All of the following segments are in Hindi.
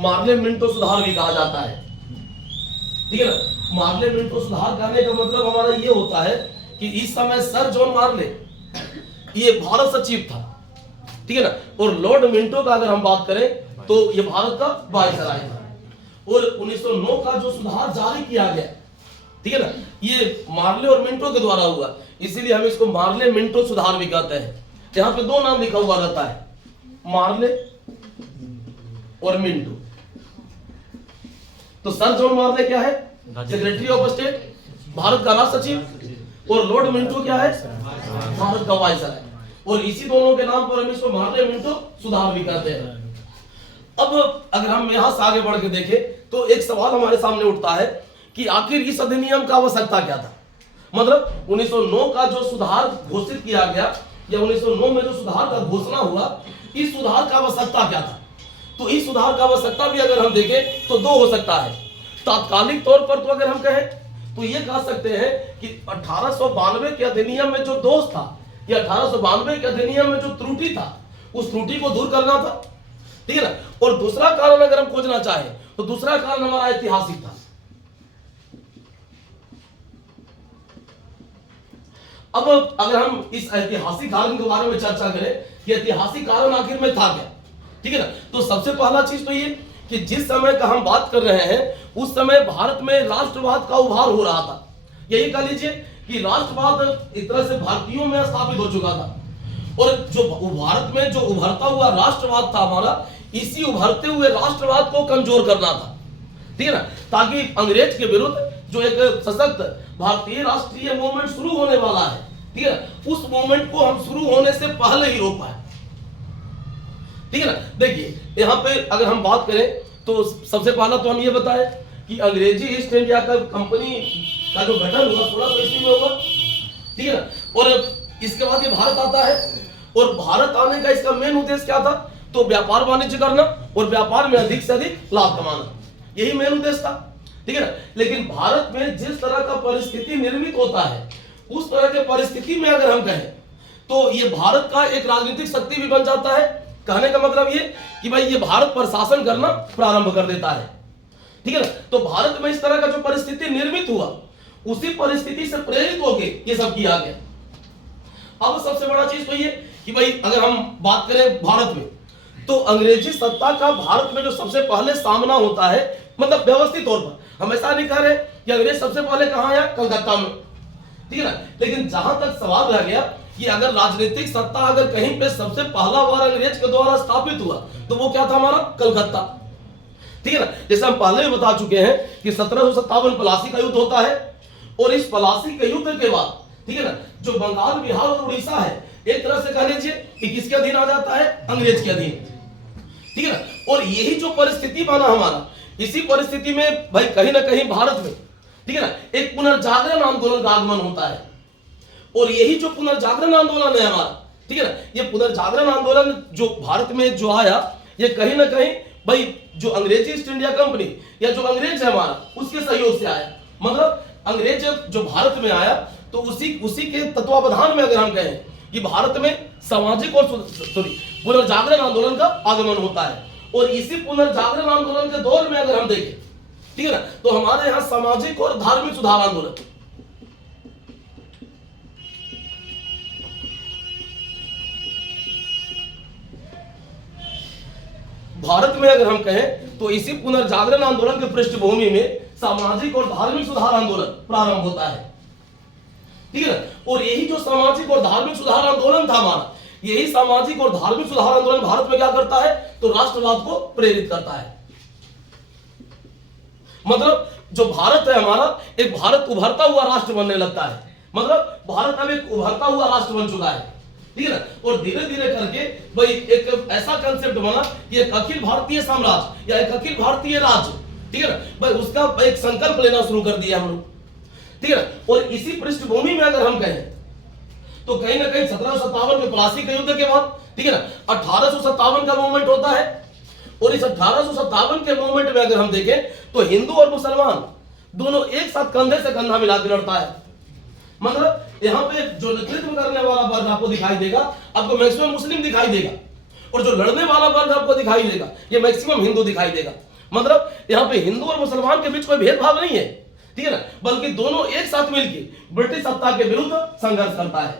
मार्ले मिंटो सुधार भी कहा जाता है, ठीक है ना। मार्ले मिंटो सुधार कहने का मतलब हमारा ये होता है कि इस समय सर जॉन मार्ले ये भारत सचिव था, ठीक है ना, और लॉर्ड मिंटो का अगर हम बात करें तो ये भारत का वायसराय था। और 1909 का जो सुधार जारी किया गया, ठीक है ना, ये मार्ले और मिंटो के द्वारा हुआ, इसीलिए हम इसको मार्ले मिंटो सुधार भी कहते हैं। यहाँ पे दो नाम लिखा हुआ रहता है, मार्ले और मिंटो। तो सर जॉन मार्ले क्या है? सेक्रेटरी ऑफ स्टेट, भारत का राष्ट्र सचिव, और लॉर्ड मिंटो क्या है? भारत का वायसराय। और इसी दोनों के नाम पर हम इसको मार्ले मिंटो सुधार भी कहते हैं। अब अगर हम यहां से आगे बढ़ के देखें तो एक सवाल हमारे सामने उठता है कि आखिर इस अधिनियम का आवश्यकता क्या था। मतलब 1909 का जो सुधार घोषित किया गया या 1909 में जो सुधार का घोषणा हुआ, इस सुधार का आवश्यकता क्या था? तो इस सुधार का आवश्यकता भी अगर हम देखें तो दो हो सकता है। तात्कालिक तौर पर तो अगर हम कहें तो ये कह सकते हैं कि 1892 के अधिनियम में जो दोष था या 1892 के अधिनियम में जो त्रुटि था, उस त्रुटि को दूर करना था, ठीक है ना। और दूसरा कारण अगर हम खोजना चाहें तो दूसरा कारण हमारा ऐतिहासिक था। अब अगर हम इस ऐतिहासिक कारण के बारे में चर्चा करें कि ऐतिहासिक कारण आखिर में था क्या, ठीक है ना, तो सबसे पहला चीज तो ये कि जिस समय का हम बात कर रहे हैं उस समय भारत में राष्ट्रवाद का उभार हो रहा था। यही कह लीजिए कि राष्ट्रवाद एक तरह से भारतीयों में स्थापित हो चुका था, और जो भारत में जो उभरता हुआ राष्ट्रवाद था हमारा, इसी उभरते हुए राष्ट्रवाद को कमजोर करना था, ठीक है ना, ताकि अंग्रेज के विरुद्ध जो एक सशक्त भारतीय राष्ट्रीय मूवमेंट शुरू होने वाला है, ठीक है ना, उस मूवमेंट को हम शुरू होने से पहले ही रोक पाए, ठीक है ना। देखिए यहाँ पे अगर हम बात करें तो सबसे पहला तो हम ये बताएं कि अंग्रेजी ईस्ट इंडिया का कंपनी का जो गठन हुआ 1600 ईस्वी में हुआ, ठीक है ना, और इसके बाद ये भारत आता है। और भारत आने का इसका मेन उद्देश्य क्या था? तो व्यापार वाणिज्य करना और व्यापार में अधिक से अधिक लाभ कमाना, यही मेन उद्देश्य था, ठीक है ना। लेकिन भारत में जिस तरह का परिस्थिति निर्मित होता है, उस तरह के परिस्थिति में अगर हम कहें तो ये भारत का एक राजनीतिक शक्ति भी बन जाता है। कहने का मतलब ये कि भाई ये भारत पर शासन करना प्रारंभ कर देता है, ठीक है ना। तो भारत में इस तरह का जो परिस्थिति निर्मित हुआ, उसी परिस्थिति से प्रेरित होके ये सब किया गया। अब सबसे बड़ा चीज तो ये कि भाई अगर हम बात करें भारत में, तो अंग्रेजी सत्ता का भारत में जो सबसे पहले सामना होता है, मतलब व्यवस्थित तौर पर, हम ऐसा नहीं कह रहे कि अंग्रेज सबसे पहले कहां आया? कलकत्ता में, ठीक है ना। लेकिन जहां तक सवाल रह गया कि अगर राजनीतिक सत्ता अगर कहीं पे सबसे पहला बार अंग्रेज के द्वारा स्थापित हुआ तो वो क्या था? हमारा कलकत्ता, ठीक है ना। जैसे हम पहले भी बता चुके हैं कि 1757 प्लासी का युद्ध होता है, और इस प्लासी के युद्ध के बाद, ठीक है ना, जो बंगाल, बिहार और उड़ीसा है, एक तरह से कह लीजिए कि किसके अधीन आ जाता है? अंग्रेज के अधीन, ठीक है ना। और यही जो परिस्थिति बना हमारा, इसी परिस्थिति में भाई कहीं ना कहीं भारत में, ठीक है ना, एक पुनर्जागरण आंदोलन का आगमन होता है। और यही जो पुनर्जागरण आंदोलन है हमारा, ठीक है ना, ये पुनर्जागरण आंदोलन जो भारत में जो आया, ये कहीं ना कहीं भाई जो अंग्रेजी ईस्ट इंडिया कंपनी या जो अंग्रेज है हमारा, उसके सहयोग से आया। मतलब अंग्रेज जो भारत में आया तो उसी के तत्वावधान में अगर हम कहें कि भारत में सामाजिक और पुनर्जागरण आंदोलन का आगमन होता है। और इसी पुनर्जागरण आंदोलन के दौर में अगर हम देखें, ठीक है ना, तो हमारे यहाँ सामाजिक और धार्मिक सुधार आंदोलन, भारत में अगर हम कहें तो इसी पुनर्जागरण आंदोलन के पृष्ठभूमि में सामाजिक और धार्मिक सुधार आंदोलन प्रारंभ होता है, ठीक है ना। और यही जो सामाजिक और धार्मिक सुधार आंदोलन था हमारा, यही सामाजिक और धार्मिक सुधार आंदोलन भारत में क्या करता है? तो राष्ट्रवाद को प्रेरित करता है। मतलब जो भारत है हमारा, एक भारत उभरता हुआ राष्ट्र बनने लगता है। मतलब भारत अब एक उभरता हुआ राष्ट्र बन चुका है, ठीक है ना। और धीरे धीरे करके भाई एक ऐसा कंसेप्ट बना कि एक अखिल भारतीय साम्राज्य या एक अखिल भारतीय राज्य, ठीक है ना, भाई उसका एक संकल्प लेना शुरू कर दिया हम लोग, ठीक है ना। और इसी पृष्ठभूमि में अगर हम कहें तो कहीं ना कहीं 1757 के प्लासी के युद्ध के बाद, ठीक है ना, 1857 का मूवमेंट होता है। और इस 1857 के मूवमेंट में अगर हम देखें तो हिंदू और मुसलमान दोनों एक साथ कंधे से कंधा मिलाकर लड़ता है। मतलब यहाँ पे जो नेतृत्व करने वाला वर्ग आपको दिखाई देगा, आपको मैक्सिमम मुस्लिम दिखाई देगा, और जो लड़ने वाला वर्ग आपको दिखाई देगा, ये मैक्सिमम हिंदू दिखाई देगा। मतलब यहाँ पे हिंदू और मुसलमान के बीच कोई भेदभाव नहीं है, ठीक है ना, बल्कि दोनों एक साथ मिलकर ब्रिटिश सत्ता के विरुद्ध संघर्ष करता है,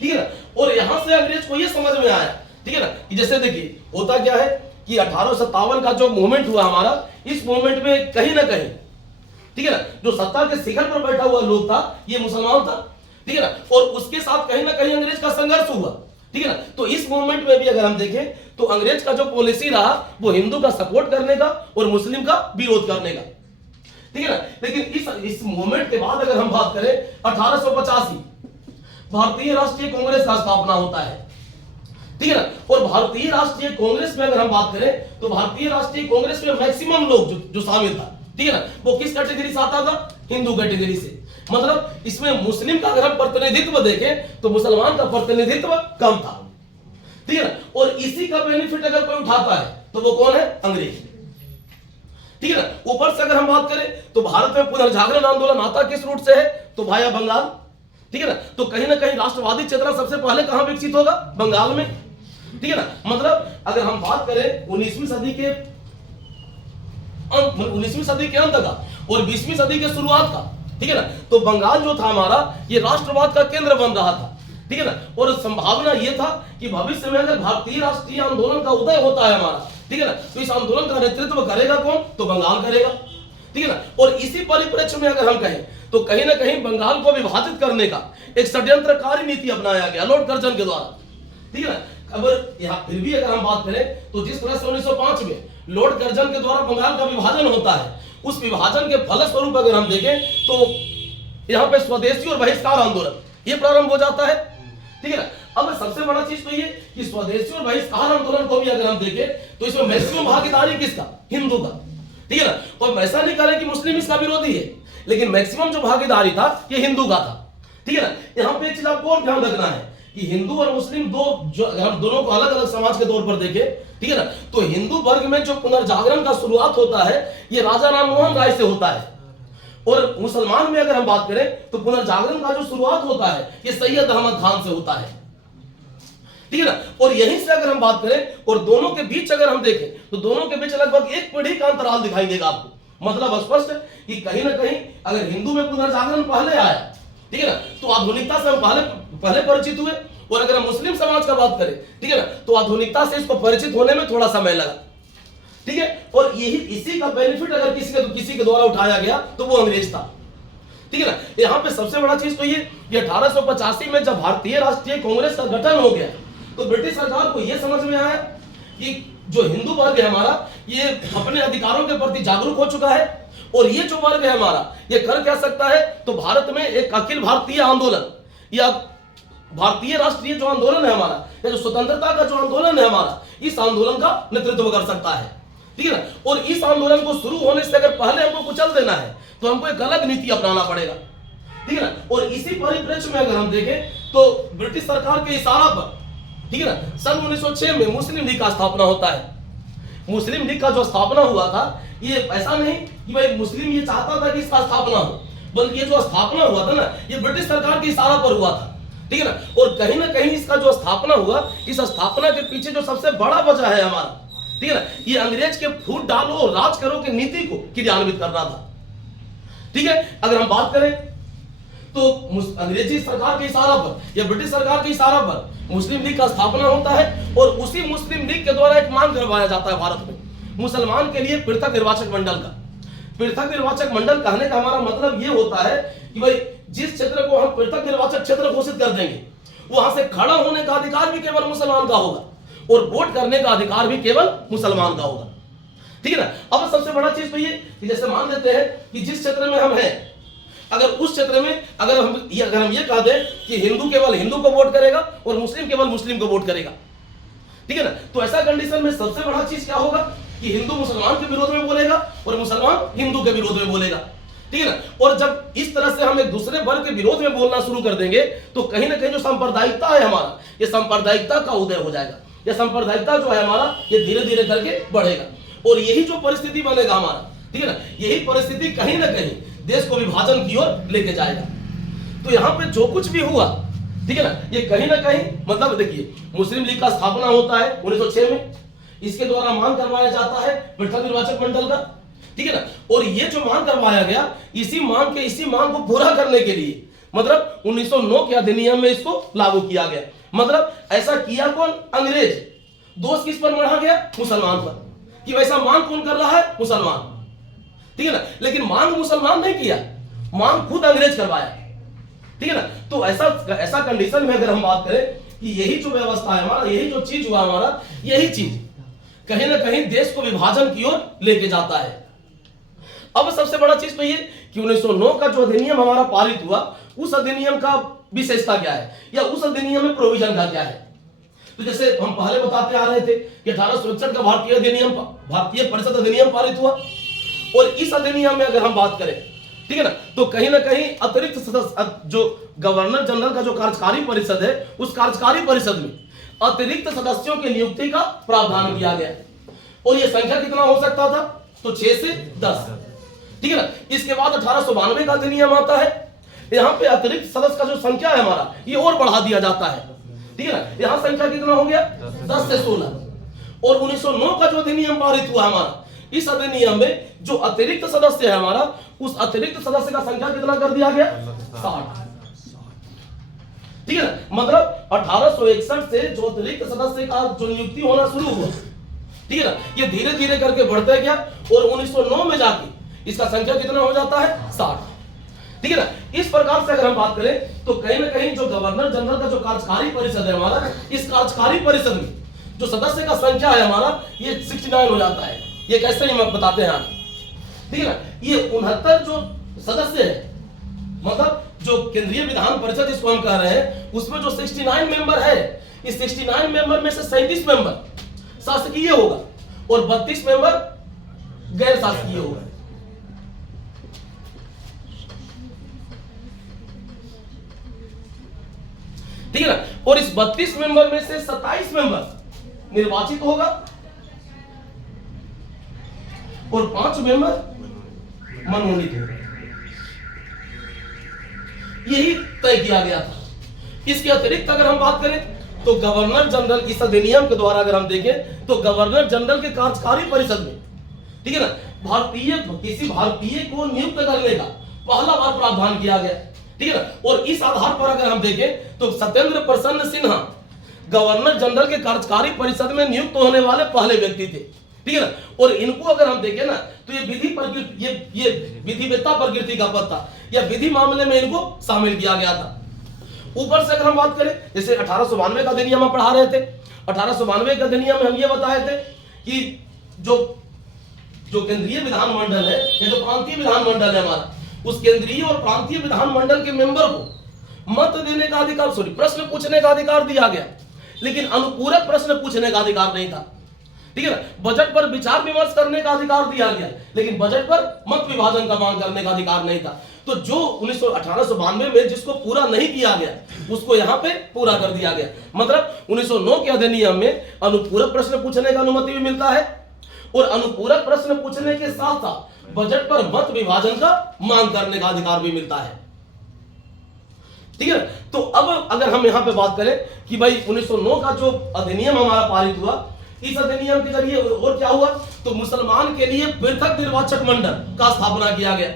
ठीक है ना। और यहां से अंग्रेज को यह समझ में आया, ठीक है ना, कि जैसे देखिए होता क्या है कि 1857 का जो मूवमेंट हुआ हमारा, इस मूवमेंट में कहीं ना कहीं, ठीक है ना, जो सत्ता के शिखर पर बैठा हुआ लोग था ये मुसलमान था, ठीक है ना, और उसके साथ कहीं ना कहीं अंग्रेज का संघर्ष हुआ, ठीक है ना। तो इस मूवमेंट में भी अगर हम देखें तो अंग्रेज का जो पॉलिसी रहा वो हिंदू का सपोर्ट करने का और मुस्लिम का विरोध करने का, ठीक है ना। लेकिन इस मूवमेंट के बाद अगर हम बात करें 1885 भारतीय राष्ट्रीय कांग्रेस का स्थापना होता है, ठीक है ना। और भारतीय राष्ट्रीय कांग्रेस में अगर हम बात करें तो भारतीय राष्ट्रीय कांग्रेस में मैक्सिमम लोग जो शामिल था, ठीक है ना, वो किस कैटेगरी से आता था? हिंदू कैटेगरी से। मतलब इसमें मुस्लिम का अगर हम प्रतिनिधित्व देखें तो मुसलमान का प्रतिनिधित्व कम था, ठीक है ना। और इसी का बेनिफिट अगर कोई उठाता है तो वो कौन है? अंग्रेज, ठीक है ना। ऊपर से अगर हम बात करें तो भारत में पुनर्जागरण आंदोलन आता किस रूट से है? तो भाया बंगाल, ठीक है ना। तो कहीं ना कहीं राष्ट्रवादी चेतना सबसे पहले कहां विकसित होगा? बंगाल में, ठीक है ना। मतलब अगर हम बात करें 19वीं सदी के अंत का और 20वीं सदी के शुरुआत का, ठीक है ना, तो बंगाल जो था हमारा ये राष्ट्रवाद का केंद्र बन रहा था, ठीक है ना। और संभावना ये था कि भविष्य में अगर भारतीय राष्ट्रीय आंदोलन का उदय होता है हमारा, ठीक है ना, तो इस आंदोलन का नेतृत्व करेगा कौन? तो बंगाल करेगा, ठीक है ना। और इसी परिप्रेक्ष्य में अगर हम कहें तो कहीं ना कहीं बंगाल को विभाजित करने का एक षड्यंत्रकारी नीति अपनाया गया लॉर्ड कर्जन के द्वारा, ठीक है ना। अगर यहाँ फिर भी अगर हम बात करें तो जिस तरह से 1905 में लॉर्ड कर्जन के द्वारा बंगाल का विभाजन होता है, उस विभाजन के फलस्वरूप अगर हम देखें तो यहाँ पे स्वदेशी और बहिष्कार आंदोलन ये प्रारंभ हो जाता है, ठीक है ना। अब सबसे बड़ा चीज तो ये कि स्वदेशी और बहिष्कार आंदोलन को भी अगर हम देखें तो इसमें मैक्सिमम भागीदारी किसका? हिंदू का, ठीक है ना। और ऐसा नहीं करें कि मुस्लिम इसका विरोधी है, लेकिन मैक्सिमम जो भागीदारी था ये हिंदू का था, ठीक है ना। यहाँ पे एक चीज आपको और ध्यान रखना है कि हिंदू और मुस्लिम हम दोनों को अलग अलग समाज के तौर पर देखें, ठीक है ना, तो हिंदू वर्ग में जो पुनर्जागरण का शुरुआत होता है ये राजा राममोहन राय से होता है, और मुसलमान में अगर हम बात करें तो पुनर्जागरण का जो शुरुआत होता है ये सैयद अहमद खान से होता है, ठीक है ना। और यहीं से अगर हम बात करें और दोनों के बीच अगर हम देखें तो दोनों के बीच लगभग एक पीढ़ी का अंतराल दिखाई देगा आपको। मतलब स्पष्ट है कि कहीं ना कहीं अगर हिंदू में पुनर्जागरण पहले आया, ठीक है ना, तो आधुनिकता से हम पहले परिचित हुए, और अगर हम मुस्लिम समाज का बात करें, ठीक है ना, तो आधुनिकता से इसको परिचित होने में थोड़ा समय लगा, ठीक है। और यही इसी का बेनिफिट अगर किसी के द्वारा उठाया गया तो वो अंग्रेज था, ठीक है ना। यहाँ पे सबसे बड़ा चीज तो ये कि 1885 में जब भारतीय राष्ट्रीय कांग्रेस का गठन हो गया तो ब्रिटिश सरकार को यह समझ में आया कि जो हिंदू वर्ग है हमारा ये अपने अधिकारों के प्रति जागरूक हो चुका है, और ये जो वर्ग है हमारा ये कर क्या सकता है? तो भारत में एक अखिल भारतीय आंदोलन या भारतीय राष्ट्रीय जो आंदोलन है हमारा या जो स्वतंत्रता का जो आंदोलन है हमारा, इस आंदोलन का नेतृत्व कर सकता है, ठीक है ना। और इस आंदोलन को शुरू होने से अगर पहले हमको कुचल देना है तो हमको एक अलग नीति अपनाना पड़ेगा, ठीक है ना। और इसी परिप्रेक्ष्य में अगर हम देखें तो ब्रिटिश सरकार के इशारा पर, ठीक है ना, सन 1906 में मुस्लिम लीग का स्थापना होता है। मुस्लिम लीग का जो स्थापना हुआ था ये ऐसा नहीं कि भाई मुस्लिम ये चाहता था कि इसका स्थापना हो, बल्कि ये जो स्थापना हुआ था ना ये ब्रिटिश सरकार के इशारा पर हुआ था, ठीक है ना। और कहीं ना कहीं इसका जो स्थापना हुआ, इस स्थापना के पीछे जो सबसे बड़ा वजह है हमारा, ठीक है ना, ये अंग्रेज के फूट डालो राज करो की नीति को क्रियान्वित करना था, ठीक है। अगर हम बात करें तो अंग्रेजी सरकार के इशारा पर या ब्रिटिश सरकार के इशारा पर मुस्लिम लीग का स्थापना होता है, और उसी मुस्लिम लीग के द्वारा एक मांग करवाया जाता है भारत में मुसलमान के लिए पृथक निर्वाचक मंडल का। पृथक निर्वाचक मंडल कहने का हमारा मतलब यह होता है कि भाई जिस क्षेत्र को हम पृथक निर्वाचक क्षेत्र घोषित कर देंगे वहां से खड़ा होने का अधिकार भी केवल मुसलमान का होगा और वोट करने का अधिकार भी केवल मुसलमान का होगा, ठीक है ना। अब सबसे बड़ा चीज तो ये कि जैसे मान लेते हैं कि जिस क्षेत्र में हम हैं, अगर उस क्षेत्र में अगर हम ये कह दें कि हिंदू केवल हिंदू को वोट करेगा और मुस्लिम केवल मुस्लिम को वोट करेगा, ठीक है ना, तो ऐसा कंडीशन में सबसे बड़ा चीज क्या होगा कि हिंदू मुसलमान के विरोध में बोलेगा और मुसलमान हिंदू के विरोध में बोलेगा, ठीक है ना। और जब इस तरह से हम एक दूसरे वर्ग के विरोध में बोलना शुरू कर देंगे तो कहीं ना कहीं जो सांप्रदायिकता है हमारा, ये सांप्रदायिकता का उदय हो जाएगा। ये सांप्रदायिकता जो है हमारा ये धीरे धीरे करके बढ़ेगा, और यही जो परिस्थिति बनेगा हमारा, ठीक है ना, यही परिस्थिति कहीं ना कहीं देश को विभाजन की ओर लेके जाएगा। तो यहाँ पे जो कुछ भी हुआ, ठीक है ना, ये कहीं ना कहीं मतलब देखिए मुस्लिम लीग का स्थापना होता है 1906 में, इसके द्वारा मांग करवाया जाता है पृथक निर्वाचक मंडल का, ठीक है ना। और ये जो मांग करवाया गया, इसी मांग को पूरा करने के लिए मतलब 1909 के अधिनियम में इसको लागू किया गया। मतलब ऐसा किया कौन? अंग्रेज। दोष किस पर मढ़ा गया? मुसलमान पर, कि वैसा मांग कौन कर रहा है? मुसलमान, ठीक है ना। लेकिन मांग मुसलमान नहीं किया, मांग खुद अंग्रेज करवाया, ठीक है ना। तो ऐसा कंडीशन में अगर हम बात करें कि यही जो व्यवस्था है हमारा, यही जो चीज हुआ हमारा, यही चीज कहीं ना कहीं देश को विभाजन की ओर लेके जाता है। अब सबसे बड़ा चीज तो ये कि 1909 का जो अधिनियम हमारा पारित हुआ, उस अधिनियम का विशेषता क्या है या उस अधिनियम में प्रोविजन का क्या है। तो जैसे हम पहले बताते आ रहे थे कि 1861 का भारतीय परिषद अधिनियम पारित हुआ, और इस अधिनियम में अगर हम बात करें, ठीक है ना, तो कहीं ना कहीं अतिरिक्त सदस्य, जो गवर्नर जनरल का जो कार्यकारी परिषद है, उस कार्यकारी परिषद में अतिरिक्त सदस्यों की नियुक्ति का प्रावधान किया गया। और यह संख्या कितना हो सकता था? तो 6 से 10, ठीक है ना। इसके बाद 1892 का अधिनियम आता है, यहां पे अतिरिक्त सदस्य का जो संख्या है हमारा, ये और बढ़ा दिया जाता है, ठीक है ना। यहां संख्या कितना हो गया? 10 से 16। और 1909 का जो अधिनियम पारित हुआ हमारा, इस अधिनियम में जो अतिरिक्त सदस्य है हमारा, उस अतिरिक्त सदस्य का संख्या कितना कर दिया गया? 60, ठीक है ना। मतलब 1861 से जो अतिरिक्त सदस्य का जो नियुक्ति होना शुरू हुआ, ठीक है ना, ये धीरे धीरे करके बढ़ता गया, और 1909 में जाके इसका संख्या कितना हो जाता है? 60, ठीक है ना। इस प्रकार से अगर हम बात करें तो कहीं ना कहीं जो गवर्नर जनरल का जो कार्यकारी परिषद है हमारा, इस कार्यकारी परिषद में जो सदस्य का संख्या है हमारा, ये 69 हो जाता है। ये कैसे हम बताते हैं आगे, ठीक है ना। ये 69 जो सदस्य है, मतलब जो केंद्रीय विधान परिषद जिसको हम कह रहे हैं, उसमें जो 69 मेंबर है, इस 69 मेंबर में से 37 मेंबर शासकीय होगा और 32 मेंबर गैर शासकीय होगा, ठीक है ना। और इस 32 मेंबर में से 27 मेंबर निर्वाचित होगा और 5 मेंबर मनोनीत होगा। यही तय किया गया था। इसके अतिरिक्त अगर हम बात करें तो गवर्नर जनरल, इस अधिनियम के द्वारा अगर हम देखें तो गवर्नर जनरल के कार्यकारी परिषद में, ठीक है ना, किसी भारतीय को नियुक्त करने का पहला बार प्रावधान किया गया, ठीक है ना। और इस आधार पर अगर हम देखें तो सत्येंद्र प्रसन्न सिन्हा गवर्नर जनरल के कार्यकारी परिषद में नियुक्त होने वाले पहले व्यक्ति थे, ठीक है ना। और इनको अगर हम देखें ना तो ये विधिवेत्ता प्रकृति का पद था, या विधि मामले में इनको शामिल किया गया था। ऊपर से अगर हम बात करें, जैसे 1892 का अधिनियम हम पढ़ा रहे थे, 1892 के अधिनियम में हम ये बताए थे कि जो केंद्रीय विधानमंडल है या जो प्रांतीय विधानमंडल है हमारा, उस केंद्रीय और प्रांतीय विधानमंडल के मेंबर को मत देने का अधिकार, प्रश्न पूछने का अधिकार दिया गया, लेकिन अनुपूरक प्रश्न पूछने का अधिकार नहीं था, ठीक है ना। बजट पर विचार विमर्श करने का अधिकार दिया गया, लेकिन बजट पर मत विभाजन का मांग करने का अधिकार नहीं था। तो जो 1892 में जिसको पूरा नहीं किया गया, उसको यहाँ पे पूरा कर दिया गया। मतलब 1909 के अधिनियम में अनुपूरक प्रश्न पूछने का अनुमति भी मिलता है, और अनुपूरक प्रश्न पूछने के साथ साथ बजट पर मत विभाजन का मांग करने का अधिकार भी मिलता है, ठीक है। तो अब अगर हम यहाँ पे बात करें कि भाई 1909 का जो अधिनियम हमारा पारित हुआ, इस अधिनियम के जरिए और क्या हुआ, तो मुसलमान के लिए पृथक निर्वाचक मंडल का स्थापना किया गया,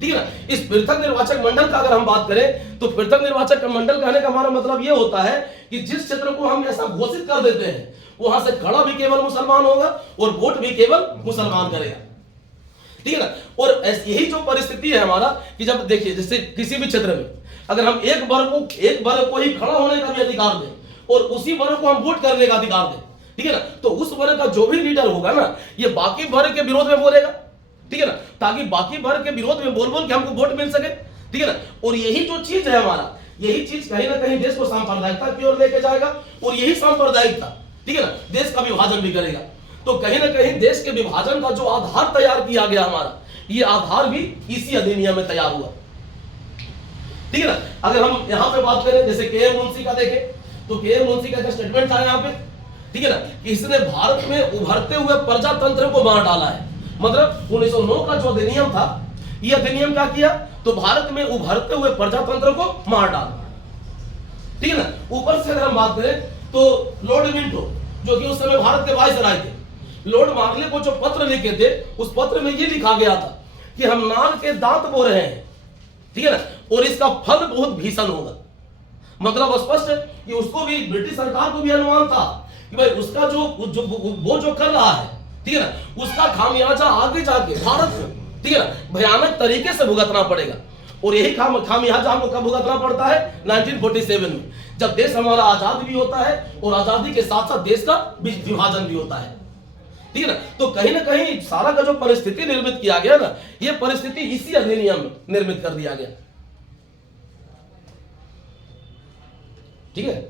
ठीक है ना। इस पृथक निर्वाचक मंडल का अगर हम बात करें तो पृथक निर्वाचक मंडल कहने का हमारा मतलब यह होता है कि जिस क्षेत्र को हम ऐसा घोषित कर देते हैं, वहां से खड़ा भी केवल मुसलमान होगा और वोट भी केवल मुसलमान करेगा, ठीक है ना। और यही जो परिस्थिति है हमारा कि जब देखिए, जैसे किसी भी क्षेत्र में अगर हम एक वर्ग को ही खड़ा होने का भी अधिकार दें और उसी वर्ग को हम वोट करने का अधिकार दें, ठीक है ना, तो उस वर्ग का जो भी लीडर होगा ना, ये बाकी वर्ग के विरोध में बोलेगा, ठीक है ना, ताकि बाकी वर्ग के विरोध में बोल बोल के हमको वोट मिल सके, ठीक है ना। और यही जो चीज है हमारा, यही चीज कहीं ना कहीं देश को सांप्रदायिकता की ओर लेके जाएगा, और यही सांप्रदायिकता, ठीक है ना, देश का विभाजन भी करेगा। तो कहीं ना कहीं देश के विभाजन का जो आधार तैयार किया गया हमारा, ये आधार भी इसी अधिनियम में तैयार हुआ, ठीक है ना। अगर हम यहाँ पे बात करें, जैसे के.एम. मुंशी का देखें तो के.एम. मुंशी का स्टेटमेंट था यहाँ पे, ठीक है ना, कि इसने भारत में उभरते हुए प्रजातंत्र को मार डाला है। मतलब 1909 का जो अधिनियम था, यह अधिनियम क्या किया, तो भारत में उभरते हुए प्रजातंत्र को मार डाला, ठीक है ना। ऊपर से अगर हम बात करें तो लॉर्ड मिंटो जो कि उस समय भारत के वायसराय थे, लॉर्ड मार्ले को जो पत्र लिखे थे, उस पत्र में ये लिखा गया था कि हम नाग के दांत बो रहे हैं, ठीक है ना, और इसका फल बहुत भीषण होगा। मतलब स्पष्ट है कि उसको भी, ब्रिटिश सरकार को भी अनुमान था कि भाई उसका वो जो कर रहा है, ठीक है ना, उसका खामियाजा आगे जाके भारत में, ठीक है ना, भयानक तरीके से भुगतना पड़ेगा। और यही खामियाजा हमको कब भुगतना पड़ता है? 1947 में, जब देश हमारा आजाद भी होता है और आजादी के साथ साथ देश का विभाजन भी होता है, ठीक है ना। तो कहीं ना कहीं सारा का जो परिस्थिति निर्मित किया गया ना, ये परिस्थिति इसी अधिनियम में निर्मित कर दिया गया, ठीक है।